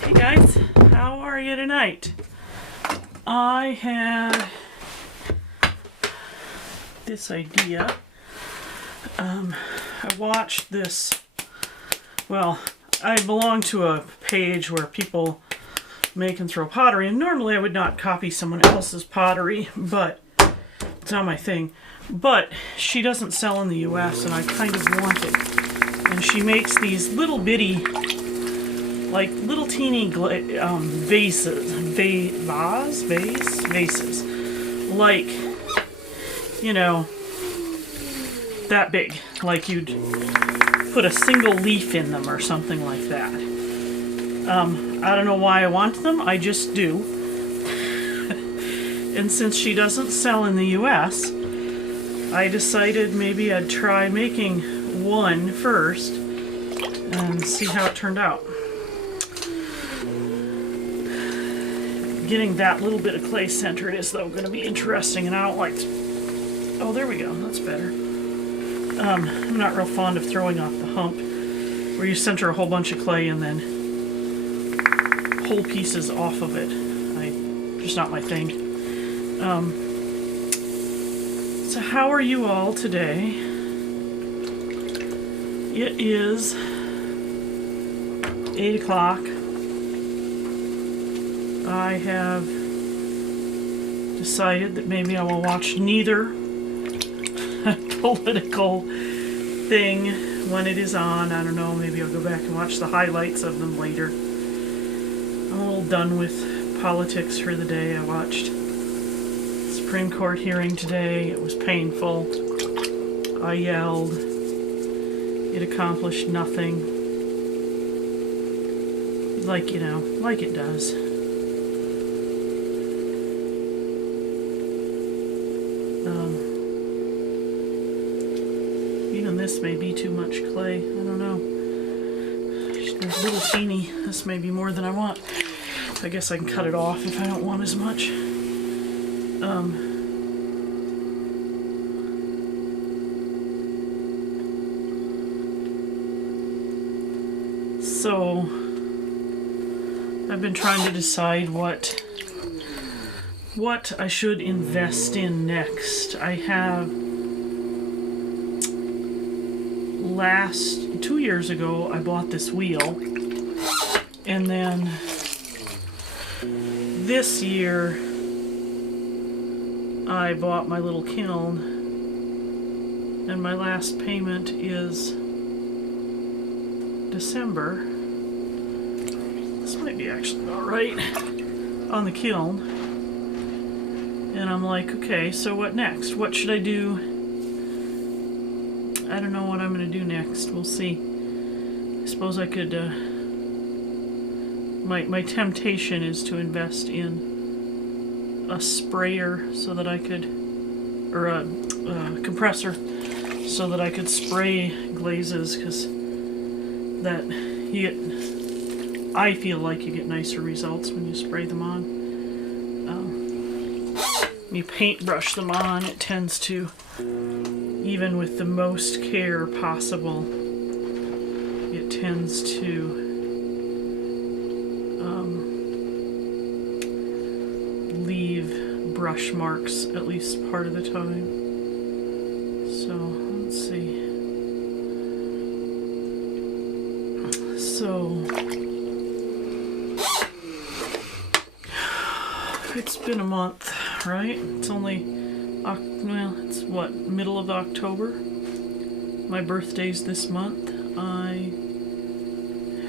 Hey guys, how are you tonight? I had this idea. I watched this, well, I belong to a page where people make and throw pottery, and normally I would not copy someone else's pottery, but it's not my thing. But she doesn't sell in the US, and I kind of want it. And she makes these little bitty, like little teeny vases, like, you know, that big, like you'd put a single leaf in them or something like that. I don't know why I want them, I just do. And since she doesn't sell in the US, I decided maybe I'd try making one first and see how it turned out. Getting that little bit of clay centered is, though, going to be interesting, and I don't like... Oh, there we go. That's better. I'm not real fond of throwing off the hump, where you center a whole bunch of clay and then pull pieces off of it. Just not my thing. So how are you all today? It is 8 o'clock. I have decided that maybe I will watch neither political thing when it is on. I don't know, maybe I'll go back and watch the highlights of them later. I'm a little done with politics for the day. I watched the Supreme Court hearing today. It was painful. I yelled. It accomplished nothing. Like, you know, like it does. Even this may be too much clay. I don't know. There's a little teeny. This may be more than I want. I guess I can cut it off if I don't want as much. So I've been trying to decide what I should invest in next. I have 2 years ago I bought this wheel, and then this year I bought my little kiln, and my last payment is December. This might be actually about right on the kiln. And I'm like, okay, so what next? What should I do? I don't know what I'm going to do next. We'll see. I suppose I could, my temptation is to invest in a sprayer so that I could, or a compressor, so that I could spray glazes, because I feel like you get nicer results when you spray them on. You paintbrush them on, it tends to, even with the most care possible, it tends to leave brush marks at least part of the time. So, let's see. So, it's been a month, right? It's only, well, it's what, middle of October? My birthday's this month. I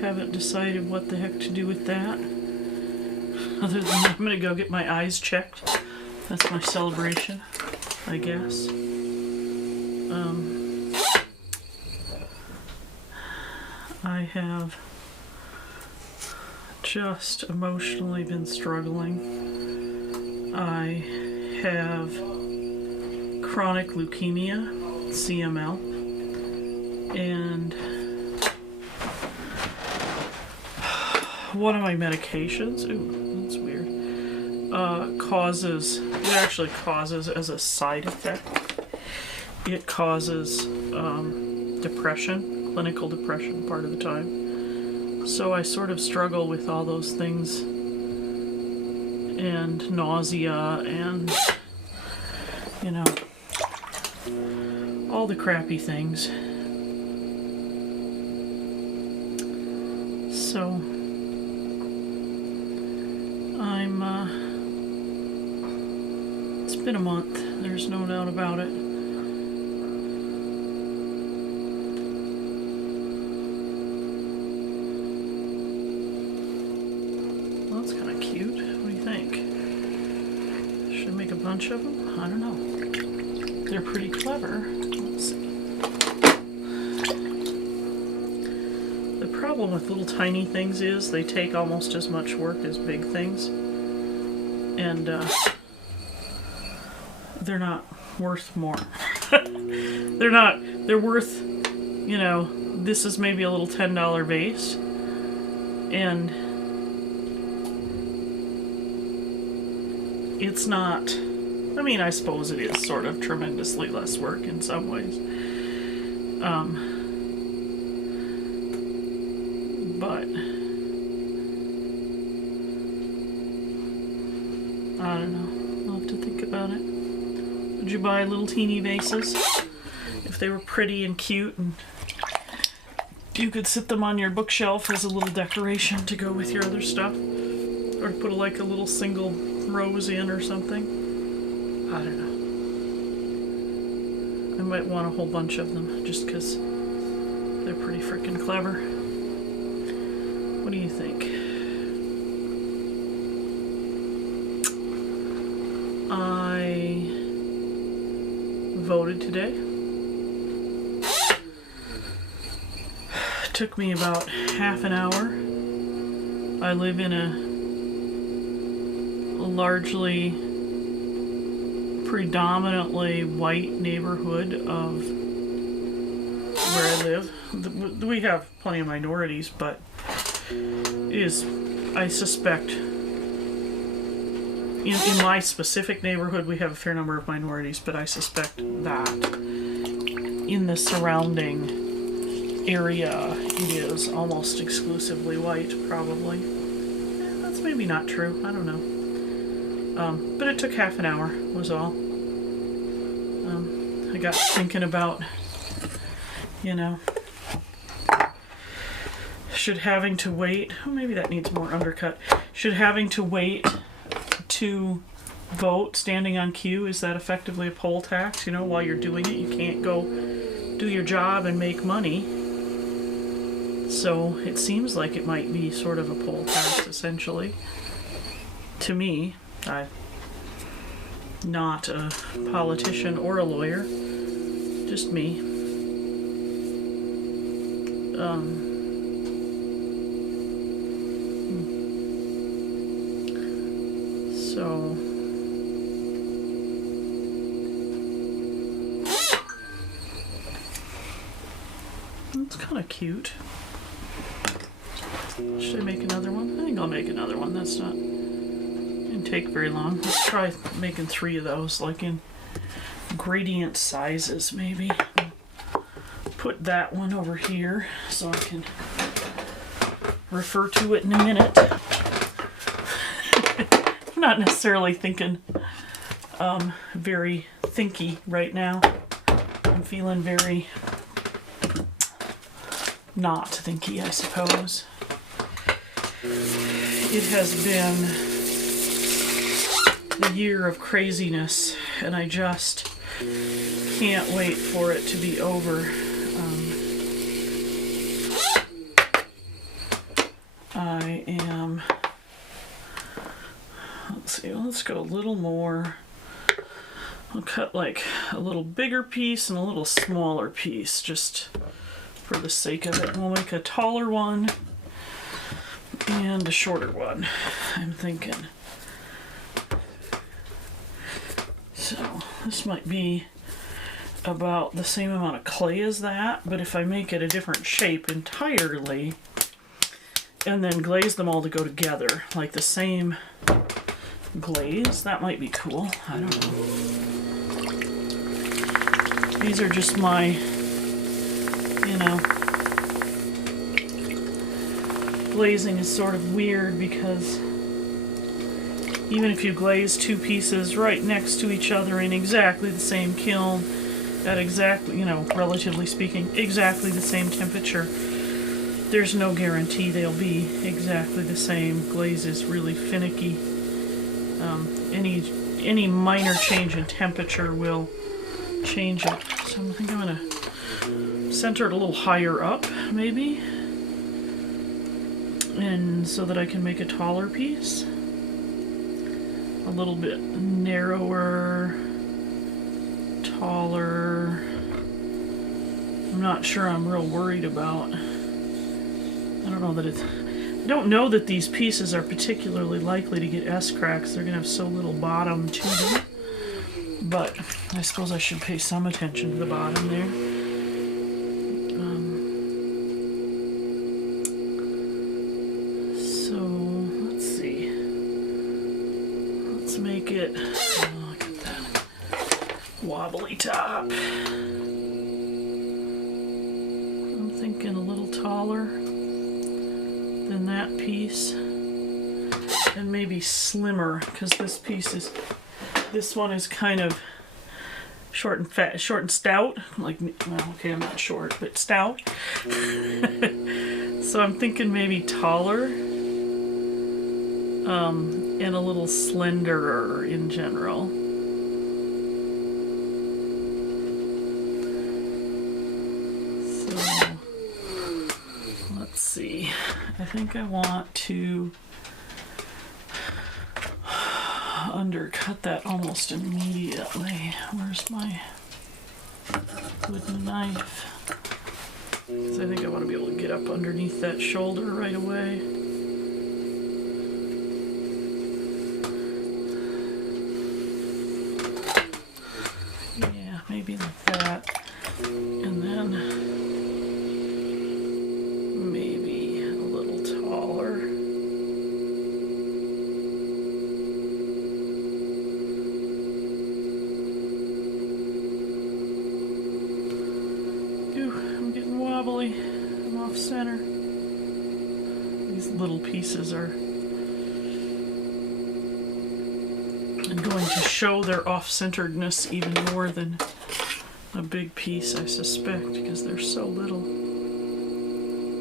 haven't decided what the heck to do with that. Other than I'm gonna go get my eyes checked. That's my celebration, I guess. I have just emotionally been struggling. I have chronic leukemia, CML, and one of my medications, ooh, that's weird, it actually causes as a side effect, it causes depression, clinical depression part of the time. So I sort of struggle with all those things, and nausea, and, you know, all the crappy things. So it's been a month, there's no doubt about it. Well, that's kind of cute. What do you think? Should I make a bunch of them? I don't know. They're pretty clever. Let's see. The problem with little tiny things is they take almost as much work as big things. And they're not worth more. They're worth, you know, this is maybe a little $10 vase. And it's not, I mean, I suppose it is sort of tremendously less work in some ways. But I don't know. I'll have to think about it. Would you buy little teeny vases if they were pretty and cute, and you could sit them on your bookshelf as a little decoration to go with your other stuff, or put like a little single rose in or something? I don't know. I might want a whole bunch of them just because they're pretty freaking clever. What do you think? I voted today. It took me about half an hour. I live in a largely, predominantly white neighborhood of where I live. We have plenty of minorities, but it is, I suspect, in my specific neighborhood, we have a fair number of minorities, but I suspect that in the surrounding area, it is almost exclusively white, probably. That's maybe not true. I don't know. But it took half an hour, was all. I got thinking about, you know, should having to wait, oh, maybe that needs more undercut. Should having to wait to vote standing on queue, is that effectively a poll tax? You know, while you're doing it, you can't go do your job and make money. So it seems like it might be sort of a poll tax, essentially. To me, I'm not a politician or a lawyer, just me. So it's kind of cute. Should I make another one? I think I'll make another one. That's not, didn't take very long. Let's try making 3 of those, like in gradient sizes, maybe. Put that one over here so I can refer to it in a minute. I'm not necessarily thinking very thinky right now. I'm feeling very not thinky, I suppose. It has been a year of craziness, and I just can't wait for it to be over. I am, let's see, let's go a little more. I'll cut like a little bigger piece and a little smaller piece just for the sake of it. We'll make a taller one and a shorter one, I'm thinking. So this might be about the same amount of clay as that, but if I make it a different shape entirely and then glaze them all to go together, like the same glaze, that might be cool. I don't know. These are just my, you know, glazing is sort of weird because even if you glaze two pieces right next to each other in exactly the same kiln, at exactly, you know, relatively speaking, exactly the same temperature, there's no guarantee they'll be exactly the same. Glaze is really finicky. Any minor change in temperature will change it. So I think I'm going to center it a little higher up, maybe, and so that I can make a taller piece. A little bit narrower, taller. I'm not sure I'm real worried about. I don't know that these pieces are particularly likely to get S-cracks. They're going to have so little bottom to them. But I suppose I should pay some attention to the bottom there. So, let's see. Let's make it, oh, look at that wobbly top. I'm thinking a little taller than that piece, and maybe slimmer, because this one is kind of short and stout. Like, well, okay, I'm not short, but stout. So I'm thinking maybe taller, and a little slenderer in general. Let's see. I think I want to undercut that almost immediately. Where's my wooden knife? Because I think I want to be able to get up underneath that shoulder right away. Yeah, maybe like that. And then maybe a little taller. Ooh, I'm getting wobbly. I'm off center. These little pieces are going to show their off-centeredness even more than a big piece, I suspect, because they're so little.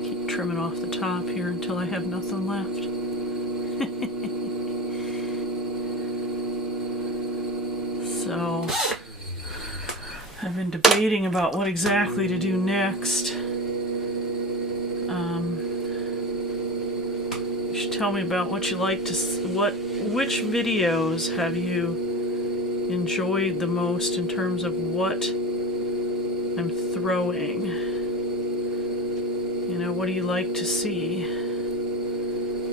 Keep trimming off the top here until I have nothing left. So, I've been debating about what exactly to do next. You should tell me about what you like to which videos have you enjoyed the most in terms of what I'm throwing. You know, what do you like to see?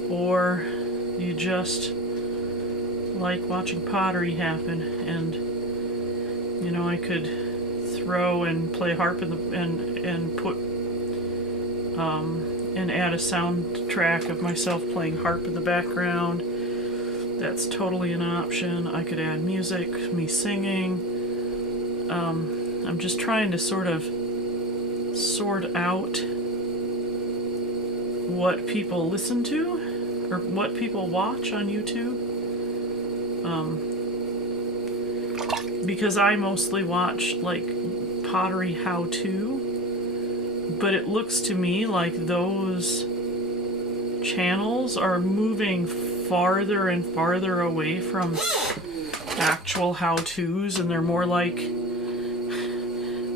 Or do you just like watching pottery happen? And you know, I could throw and play harp and put and add a soundtrack of myself playing harp in the background. That's totally an option. I could add music, me singing. I'm just trying to sort of sort out what people listen to or what people watch on YouTube. Because I mostly watch like pottery how-to, but it looks to me like those channels are moving farther and farther away from actual how-tos, and they're more like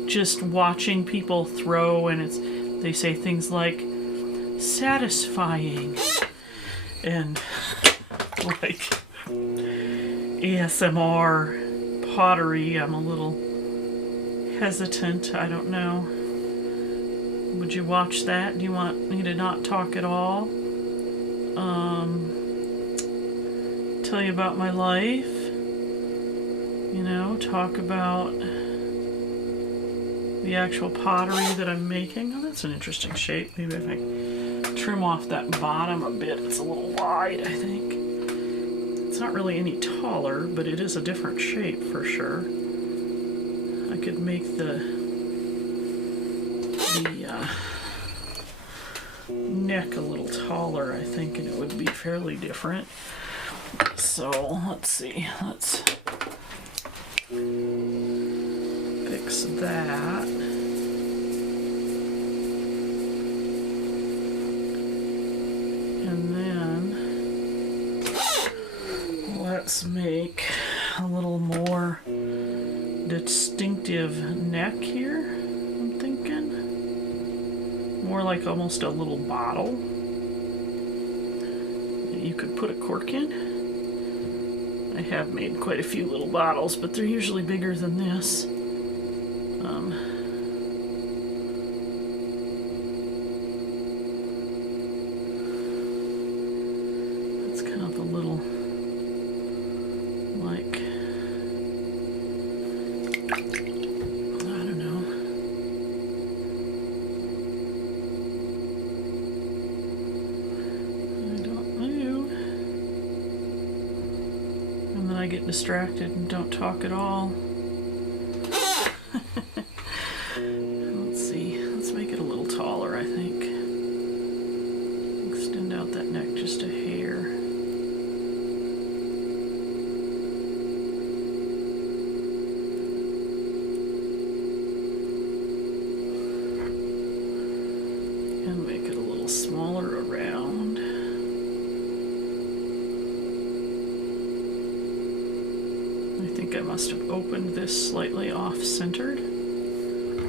just watching people throw, and they say things like satisfying and like ASMR pottery. I'm a little hesitant. I don't know. Would you watch that? Do you want me to not talk at all? Tell you about my life. You know, talk about the actual pottery that I'm making. Oh, that's an interesting shape. Maybe if I trim off that bottom a bit, it's a little wide, I think. It's not really any taller, but it is a different shape for sure. I could make the neck a little taller, I think, and it would be fairly different. So let's see, let's fix that. And then let's make a little more distinctive neck here, I'm thinking. More like almost a little bottle that you could put a cork in. I have made quite a few little bottles, but they're usually bigger than this. That's kind of a little, like, I don't know. I don't know. And then I get distracted and don't talk at all. Let's see, let's make it a little taller, I think. Extend out that neck just a hair. And make it a little smaller around. I think I must have opened this slightly off-centered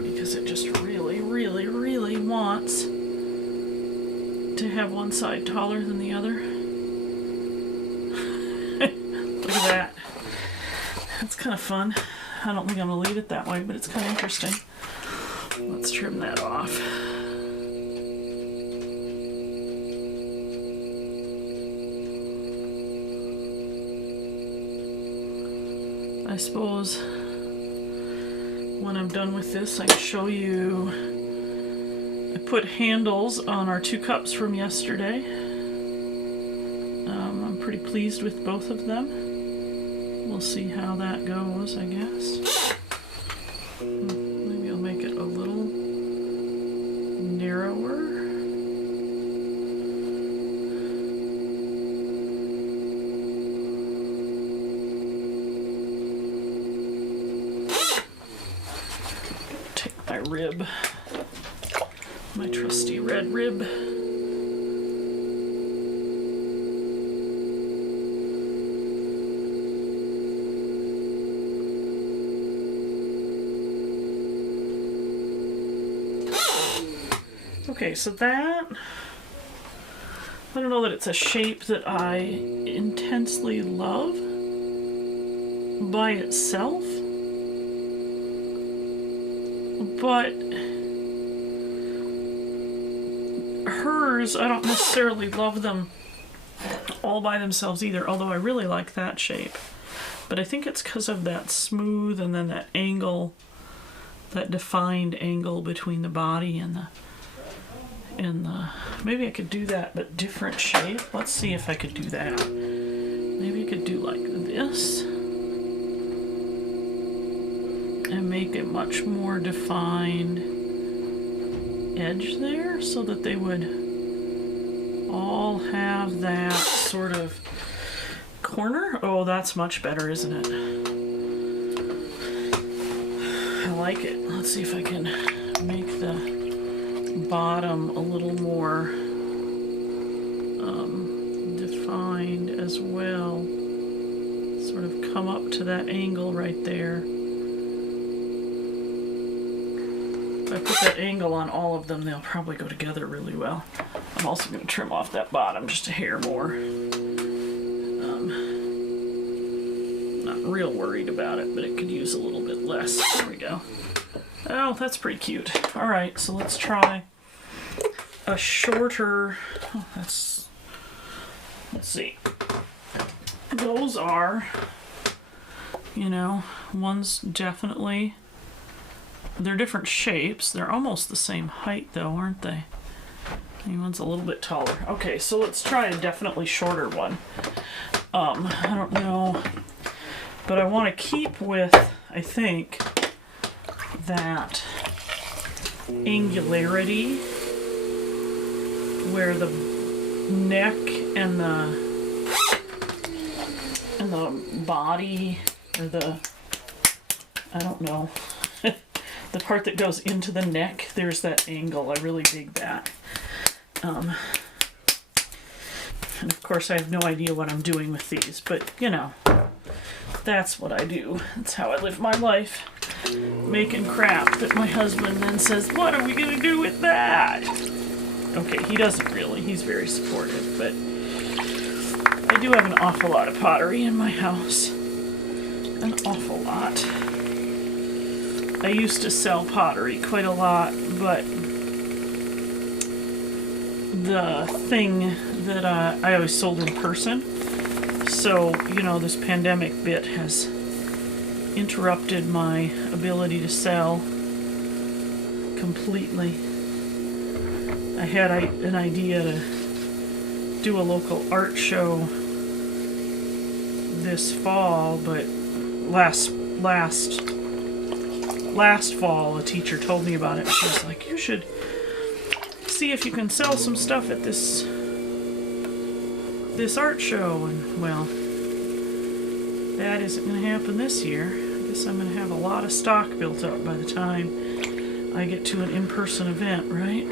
because it just really, really, really wants to have one side taller than the other. Look at that. That's kind of fun. I don't think I'm going to leave it that way, but it's kind of interesting. Let's trim that off. I suppose when I'm done with this, I can show you. I put handles on our 2 cups from yesterday. I'm pretty pleased with both of them. We'll see how that goes, I guess. Maybe I'll make it a little narrower. My rib, my trusty red rib. Okay, so that, I don't know that it's a shape that I intensely love by itself. But hers, I don't necessarily love them all by themselves either, although I really like that shape. But I think it's because of that smooth and then that angle, that defined angle between the body and the maybe I could do that but different shape. Let's see if I could do that. Maybe I could do like this. And make a much more defined edge there so that they would all have that sort of corner. Oh, that's much better, isn't it? I like it. Let's see if I can make the bottom a little more defined as well. Sort of come up to that angle right there. If I put that angle on all of them, they'll probably go together really well. I'm also going to trim off that bottom just a hair more. Not real worried about it, but it could use a little bit less. There we go. Oh, that's pretty cute. All right, so let's try a shorter. Oh, let's see. Those are, you know, one's definitely. They're different shapes. They're almost the same height though, aren't they? One's a little bit taller. Okay, so let's try a definitely shorter one. I don't know, but I want to keep with, I think, that angularity where the neck and the body, or the, I don't know, the part that goes into the neck, there's that angle. I really dig that. And of course I have no idea what I'm doing with these, but you know, that's what I do. That's how I live my life. Making crap that my husband then says, what are we going to do with that? Okay, he doesn't really. He's very supportive, but I do have an awful lot of pottery in my house. An awful lot. I used to sell pottery quite a lot, but the thing that I always sold in person. So, you know, this pandemic bit has interrupted my ability to sell completely. I had an idea to do a local art show this fall, but last fall a teacher told me about it. She was like, you should see if you can sell some stuff at this art show. And well, that isn't going to happen this year. I guess I'm going to have a lot of stock built up by the time I get to an in-person event, right?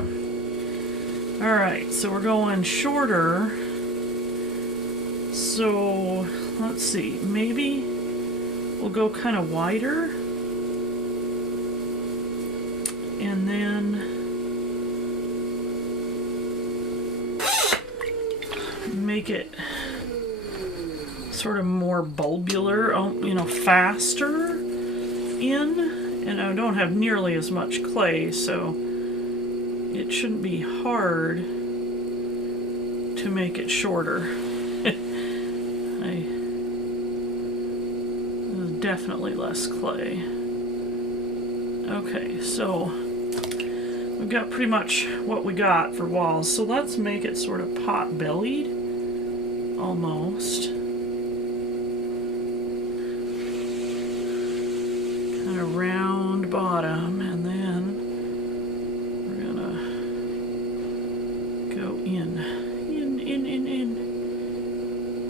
Alright, so we're going shorter. So, let's see, maybe we'll go kind of wider. And then make it sort of more bulbular, you know, faster in. And I don't have nearly as much clay, so it shouldn't be hard to make it shorter. There's definitely less clay. Okay, so we've got pretty much what we got for walls. So let's make it sort of pot-bellied, almost. Kind of round bottom, and then we're gonna go in.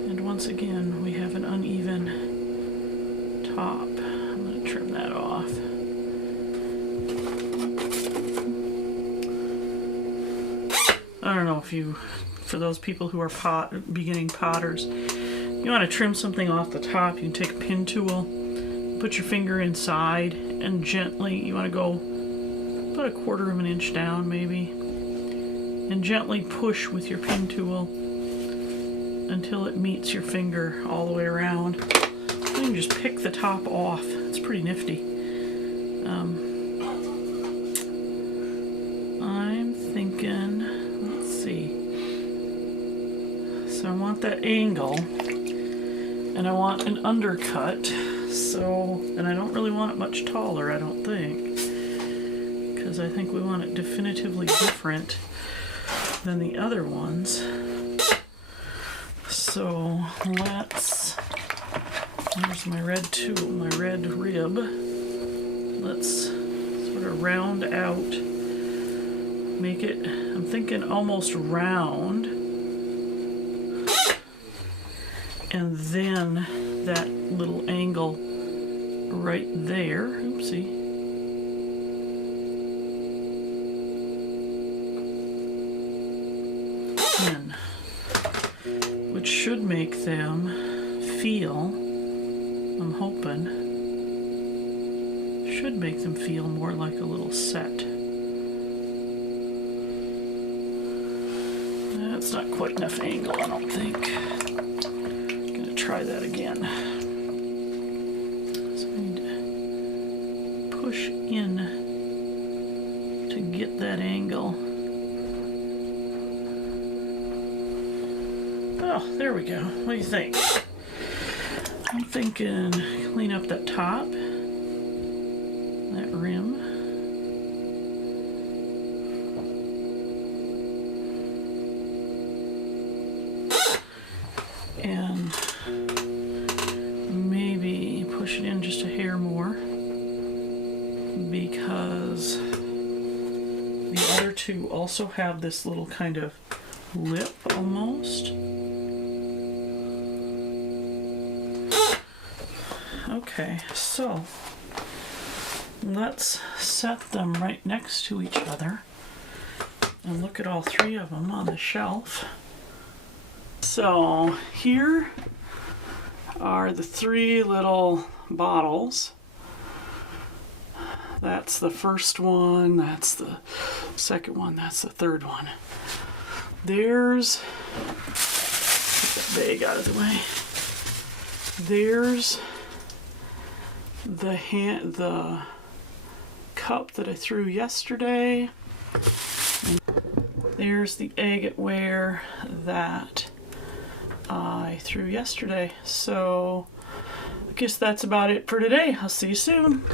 And once again, we have an uneven top. I'm gonna trim that off. I don't know if you, for those people who are beginning potters, you want to trim something off the top, you can take a pin tool, put your finger inside, and gently, you want to go about 1/4 of an inch down maybe, and gently push with your pin tool until it meets your finger all the way around. You can just pick the top off. It's pretty nifty. I'm thinking, let's see. So I want that angle, and I want an undercut. So, and I don't really want it much taller, I don't think, because I think we want it definitively different than the other ones. So let's, there's my red tool, my red rib. Let's sort of round out, make it, I'm thinking almost round, and then that little angle right there, oopsie, in, which should make them feel, I'm hoping, should make them feel more like a little set. That's not quite enough angle, I don't think. I'm gonna try that again. So I need to push in to get that angle. Oh, there we go. What do you think? I'm thinking clean up that top, that rim. And maybe push it in just a hair more, because the other two also have this little kind of lip almost. Okay, so let's set them right next to each other and look at all three of them on the shelf. So here are the three little bottles. That's the first one, that's the second one, that's the third one. There's, get that bag out of the way. There's the cup that I threw yesterday. And there's the agateware that I threw yesterday. So I guess that's about it for today. I'll see you soon.